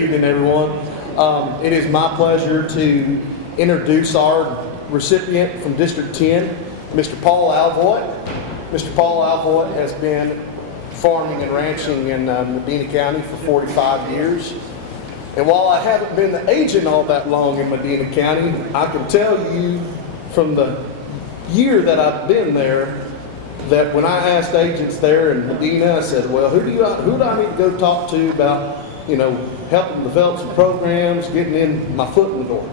Good evening, everyone. It is my pleasure to introduce our recipient from District 10, Mr. Paul Alvoy. Mr. Paul Alvoy has been farming and ranching in Medina County for 45 years. And while I haven't been the agent all that long in Medina County, I can tell you from the year that I've been there that when I asked agents there in Medina, I said, well, who do I need to go talk to about, helping develop some programs, getting in my foot in the door?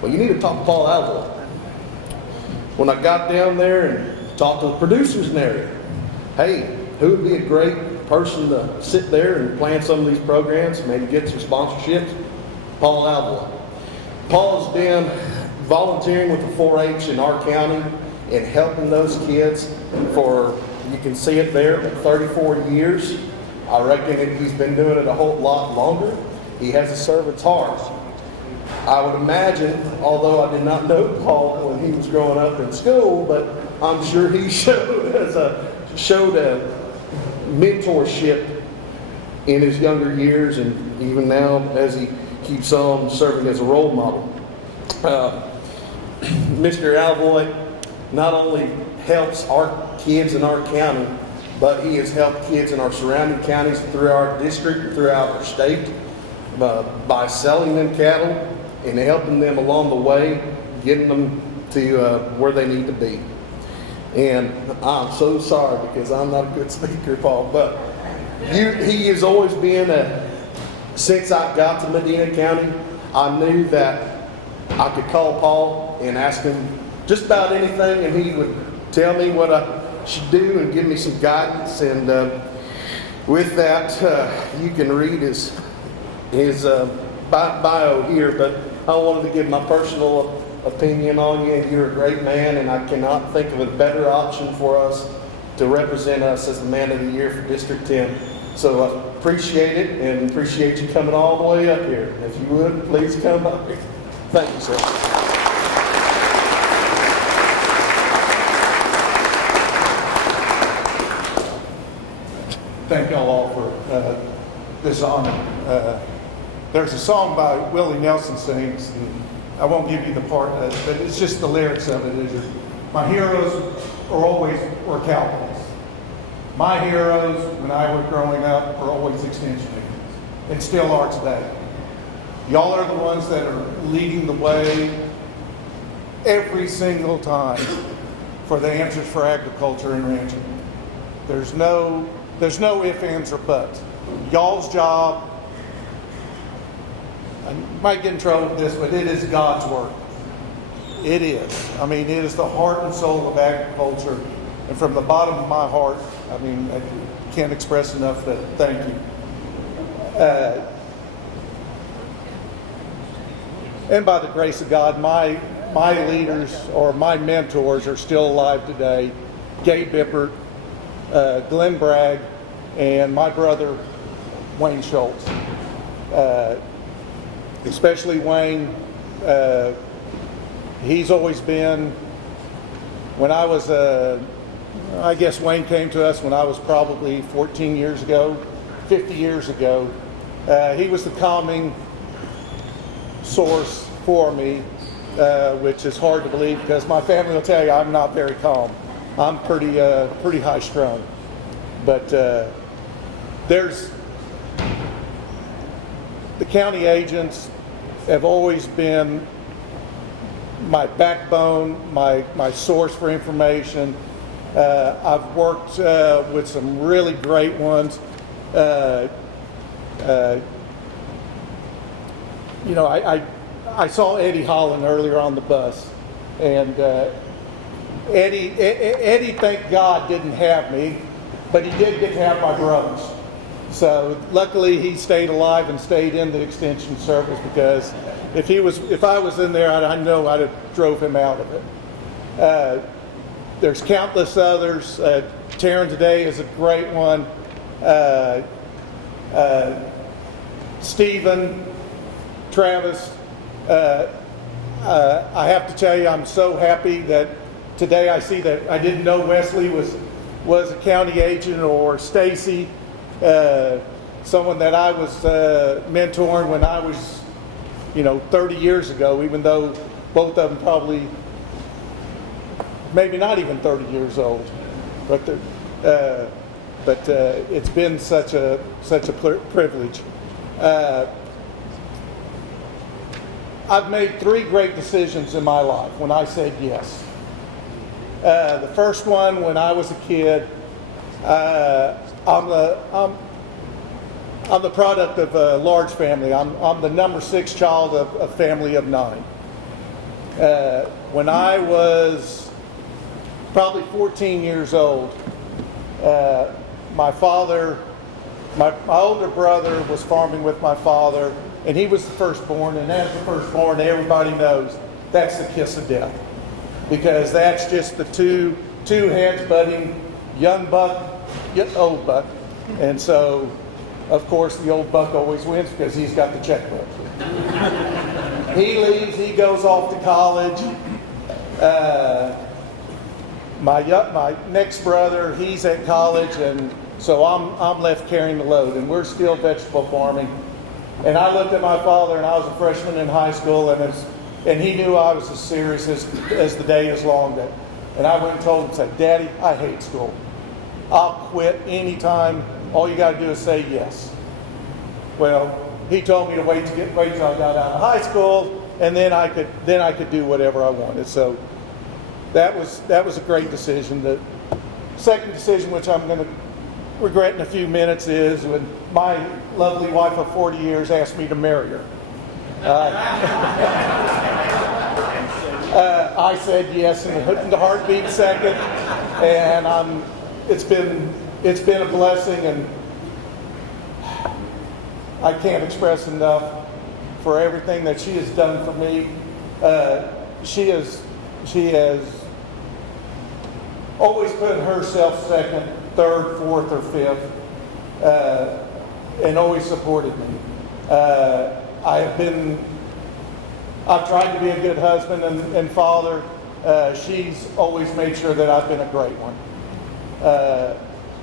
Well, you need to talk to Paul Alvoy. When I got down there and talked to the producers in the area, hey, who would be a great person to sit there and plan some of these programs, maybe get some sponsorships? Paul Alvoy. Paul has been volunteering with the 4-H in our county and helping those kids for, you can see it there, 34 years. I reckon he's been doing it a whole lot longer. He has a servant's heart. I would imagine, although I did not know Paul when he was growing up in school, but I'm sure he showed a mentorship in his younger years, and even now as he keeps on serving as a role model. Mr. Alvoy not only helps our kids in our county, but he has helped kids in our surrounding counties through our district and throughout our state by selling them cattle and helping them along the way, getting them to where they need to be. And I'm so sorry because I'm not a good speaker, Paul, but he has always been, since I got to Medina County, I knew that I could call Paul and ask him just about anything, and he would tell me what I should do and give me some guidance. And with that, you can read his bio here, but I wanted to give my personal opinion on you. You're a great man, and I cannot think of a better option for us to represent us as the Man of the Year for District 10. So I appreciate it, and appreciate you coming all the way up here. If you would, please come up here. Thank you, sir. Thank y'all all for this honor. There's a song by Willie Nelson sings, and I won't give you the part, but it's just the lyrics of it. My heroes were cowboys. My heroes, when I was growing up, were always extension agents, and still are today. Y'all are the ones that are leading the way every single time for the answers for agriculture and ranching. There's no ifs, ands, or buts. Y'all's job, I might get in trouble with this, but it is God's work. It is. I mean, it is the heart and soul of agriculture. And from the bottom of my heart, I mean, I can't express enough that thank you. And by the grace of God, my leaders or my mentors are still alive today. Gabe Bippert, Glenn Bragg, and my brother Wayne Schultz. Especially Wayne, he's always been, when I was, I guess Wayne came to us when I was probably 14 years ago, 50 years ago. He was the calming source for me, which is hard to believe because my family will tell you I'm not very calm. I'm pretty high strung. But there's the county agents have always been my backbone, my source for information. I've worked with some really great ones. I saw Eddie Holland earlier on the bus, and Eddie, thank God, didn't have me, but he did get to have my brothers. So luckily he stayed alive and stayed in the extension service, because if I was in there, I know I'd have drove him out of it. There's countless others. Taryn today is a great one. Stephen, Travis. I have to tell you, I'm so happy that today I see that I didn't know Wesley was a county agent, or Stacy. someone that I was mentoring when I was, 30 years ago, even though both of them probably maybe not even 30 years old. But it's been such a privilege. I've made 3 great decisions in my life when I said yes. The first one, when I was a kid, I'm the product of a large family. I'm the number 6 child of a family of 9. When I was probably 14 years old, my father, my older brother was farming with my father, and he was the firstborn. And as the firstborn, everybody knows that's the kiss of death, because that's just the two heads butting, young buck, old buck. And so, of course, the old buck always wins because he's got the checkbook. He leaves, he goes off to college. My next brother, he's at college, and so I'm left carrying the load, and we're still vegetable farming. And I looked at my father, and I was a freshman in high school, and he knew I was as serious as the day is long. And I went and told him, said, "Daddy, I hate school. I'll quit anytime. All you got to do is say yes." Well, he told me to wait till I got out of high school, and then I could do whatever I wanted. So that was a great decision. The second decision, which I'm going to regret in a few minutes, is when my lovely wife of 40 years asked me to marry her. I said yes in the heartbeat second, and it's been a blessing, and I can't express enough for everything that she has done for me. She has always put herself second, third, fourth, or fifth, and always supported me. I've tried to be a good husband and father. She's always made sure that I've been a great one.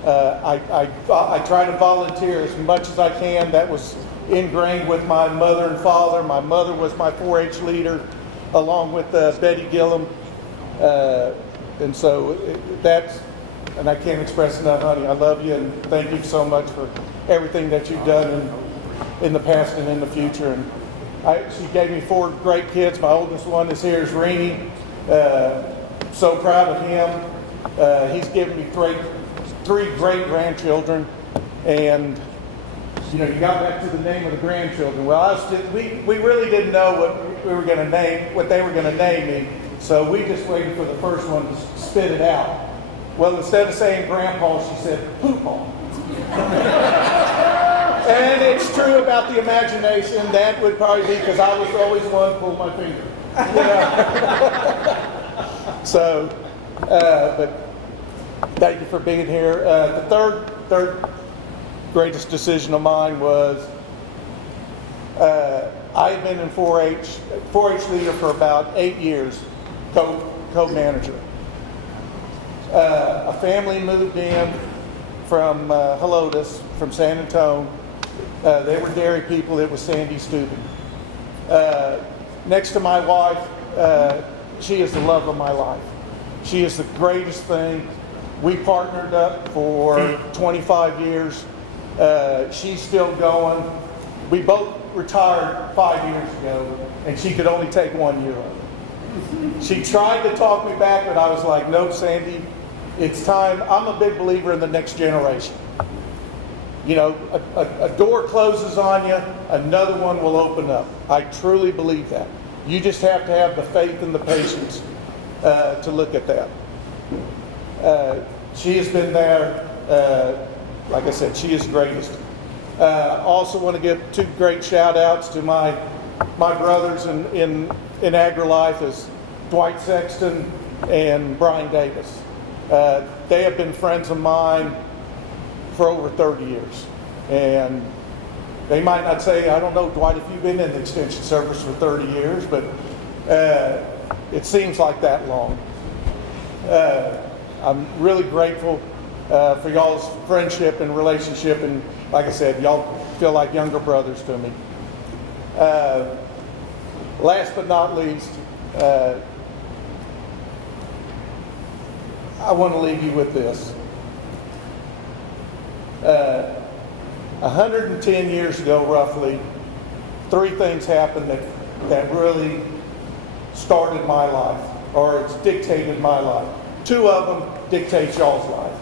I try to volunteer as much as I can. That was ingrained with my mother and father. My mother was my 4-H leader, along with Betty Gillum. And so and I can't express enough, honey, I love you, and thank you so much for everything that you've done in the past and in the future. And she gave me 4 great kids. My oldest one is here, is Reenie. So proud of him. He's given me 3 great grandchildren, and you got back to the name of the grandchildren. Well, we really didn't know what they were going to name me, so we just waited for the first one to spit it out. Well, instead of saying Grandpa, she said Poopaw. And it's true about the imagination. That would probably be because I was always one to pull my finger. So, but thank you for being here. The third greatest decision of mine was I had been in 4-H leader for about 8 years, co-manager. A family moved in from Helotes, from San Antonio. They were dairy people. It was Sandy Steuben. Next to my wife, she is the love of my life. She is the greatest thing. We partnered up for 25 years. She's still going. We both retired 5 years ago, and she could only take 1 year off. She tried to talk me back, but I was like, "No, Sandy, it's time." I'm a big believer in the next generation. A door closes on you, another one will open up. I truly believe that. You just have to have the faith and the patience to look at that. She has been there. Like I said, she is greatest. Also want to give 2 great shout outs to my brothers in AgriLife, is Dwight Sexton and Brian Davis. They have been friends of mine for over 30 years. And they might not say, "I don't know, Dwight, if you've been in the Extension Service for 30 years, but it seems like that long." I'm really grateful for y'all's friendship and relationship. And like I said, y'all feel like younger brothers to me. Last but not least, I want to leave you with this. 110 years ago, roughly, 3 things happened that really started my life, or it's dictated my life. 2 of them dictate y'all's life.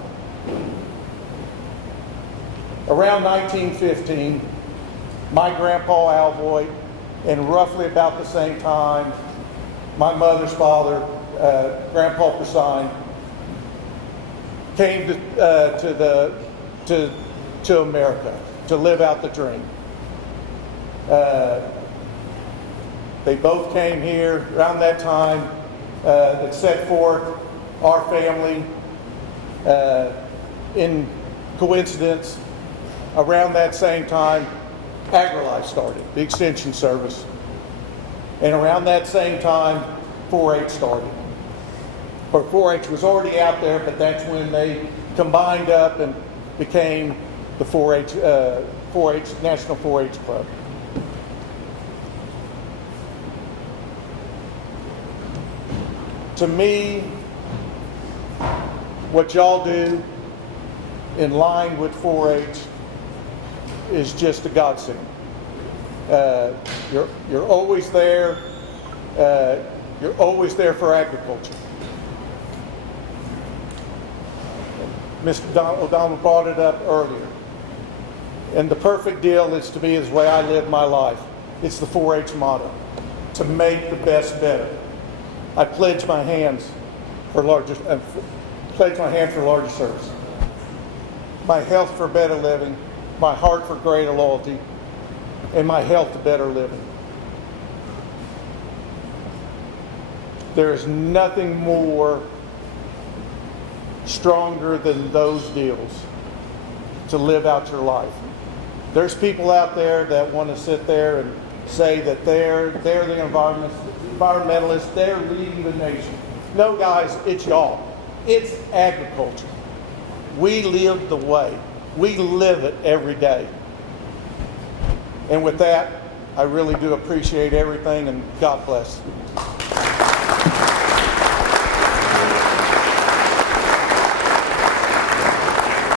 Around 1915, my grandpa Alvoy, and roughly about the same time, my mother's father, Grandpa Persine, came to America to live out the dream. They both came here around that time. That set forth our family. In coincidence, around that same time, AgriLife started, the Extension Service. And around that same time, 4-H started. Or 4-H was already out there, but that's when they combined up and became the 4-H National 4-H Club. To me, what y'all do in line with 4-H is just a godsend. You're always there. You're always there for agriculture. Mr. O'Donnell brought it up earlier. And the perfect deal is, to me, is the way I live my life. It's the 4-H motto: to make the best better. I pledge my hands for larger service. My health for better living, my heart for greater loyalty, and my health to better living. There is nothing more stronger than those deals to live out your life. There's people out there that want to sit there and say that they're the environmentalists, they're leading the nation. No, guys, it's y'all. It's agriculture. We live the way. We live it every day. And with that, I really do appreciate everything, and God bless.